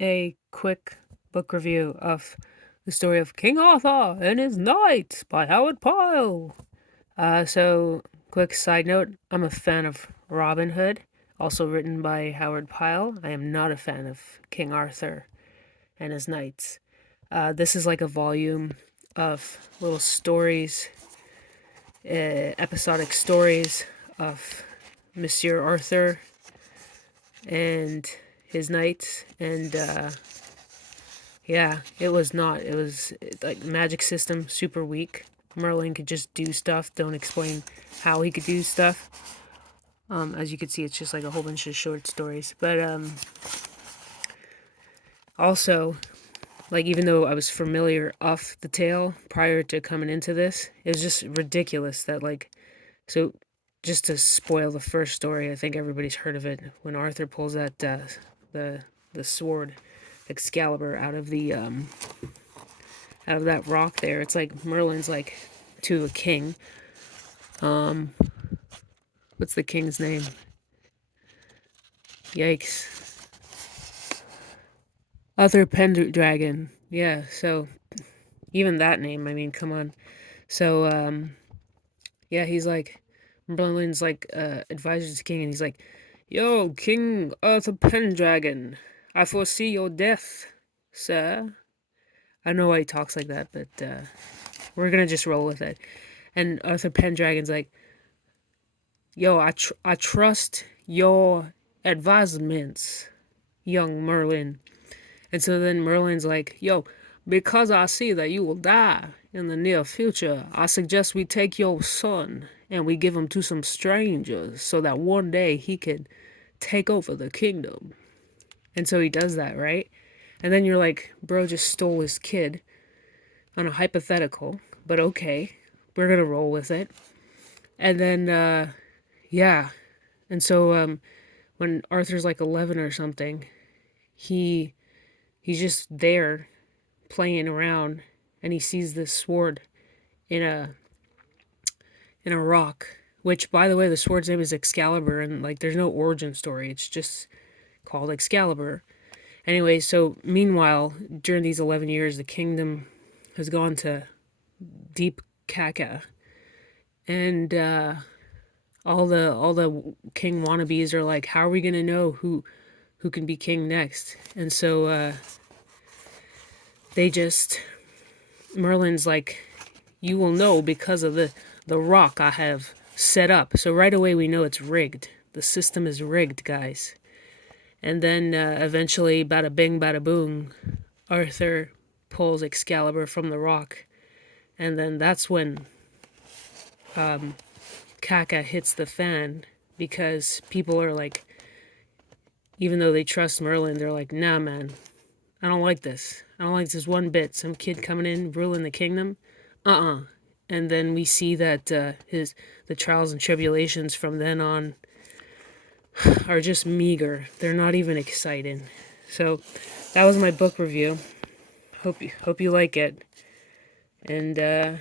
a quick book review of the story of King Arthur and his Knights by Howard Pyle. Quick side note, I'm a fan of Robin Hood, also written by Howard Pyle. I am not a fan of King Arthur and his Knights. This is like a volume of little stories, episodic stories of Monsieur Arthur and his knights, and yeah, it was not. It was like magic system super weak. Merlin could just do stuff. Don't explain how he could do stuff. As you can see, it's just like a whole bunch of short stories. But also, like even though I was familiar of the tale prior to coming into this, it was just ridiculous that so. Just to spoil the first story, I think everybody's heard of it. When Arthur pulls that the the sword Excalibur out of that rock there. It's like Merlin's like to a king. Um, what's the king's name? Yikes. Arthur Pendragon. Yeah, so even that name, I mean, come on. So, yeah, he's like, Merlin's like, advisor to the king, and he's like, Yo, King Arthur Pendragon, I foresee your death, sir. I don't know why he talks like that, but, we're gonna just roll with it. And Arthur Pendragon's like, Yo, I trust your advisements, young Merlin. And so then Merlin's like, Yo, because I see that you will die in the near future, I suggest we take your son and we give him to some strangers so that one day he could take over the kingdom. And so he does that, right? And then you're like, bro just stole his kid on a hypothetical, but okay, we're gonna roll with it. And then, yeah. And so, when Arthur's like 11 or something, he he's just there playing around, and he sees this sword in a rock, which by the way the sword's name is Excalibur, and like there's no origin story, it's just called Excalibur. Anyway, so meanwhile, during these 11 years the kingdom has gone to deep caca, and all the king wannabes are like, how are we gonna know who can be king next? And so they just Merlin's like, you will know because of the rock I have set up. So right away we know it's rigged. The system is rigged, guys. And then eventually, bada bing, bada boom, Arthur pulls Excalibur from the rock, and then that's when Caca hits the fan, because people are like, even though they trust Merlin, they're like, nah, man, I don't like this. I don't like this one bit. Some kid coming in, ruling the kingdom. And then we see that the trials and tribulations from then on are just meager. They're not even exciting. So that was my book review. Hope you like it. And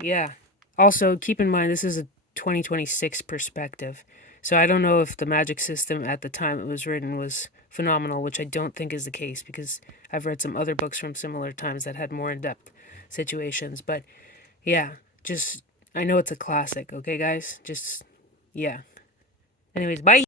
yeah. Also keep in mind this is a 2026 perspective. So I don't know if the magic system at the time it was written was phenomenal, which I don't think is the case, because I've read some other books from similar times that had more in-depth situations. But yeah, just I know it's a classic, okay guys? Just yeah. Anyways, bye.